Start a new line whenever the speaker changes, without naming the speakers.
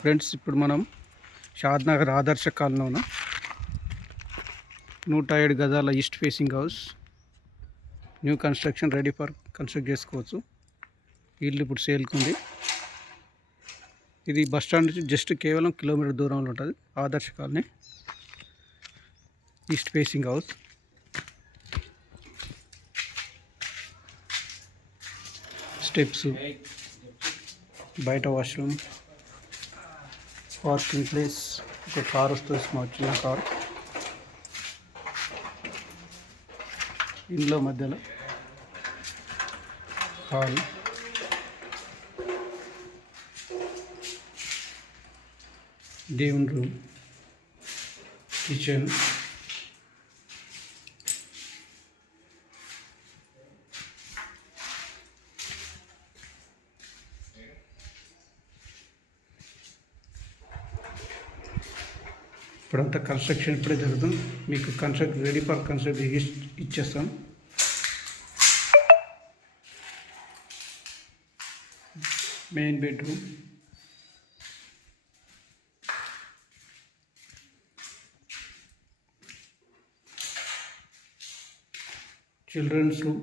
Friends ఇప్పుడు మనం షాద్నగర్ ఆదర్శ కాలంలో నూట ఏడు గజాల east facing house new construction ready for construct చేసుకోవచ్చు. ఇల్లు ఇప్పుడు సేల్కుంది ఇది బస్ స్టాండ్ నుంచి జస్ట్ కేవలం కిలోమీటర్ దూరంలో ఉంటుంది Adarsha colony east facing house. Steps బయట వాష్రూమ్ పార్కింగ్ ప్లేస్ ఒక కార్ వస్తుంది మా చిన్న కార్. ఇంట్లో మధ్యలో హాల్. దేవుని రూమ్ కిచెన్. ఇప్పుడంతా కన్స్ట్రక్షన్ ఇప్పుడే జరుగుతుంది. మీకు కన్స్ట్రక్ట్ రెడీ ఫర్ కన్స్ట్రక్ట్ ఇచ్చేస్తాం. Main bedroom. Children's room.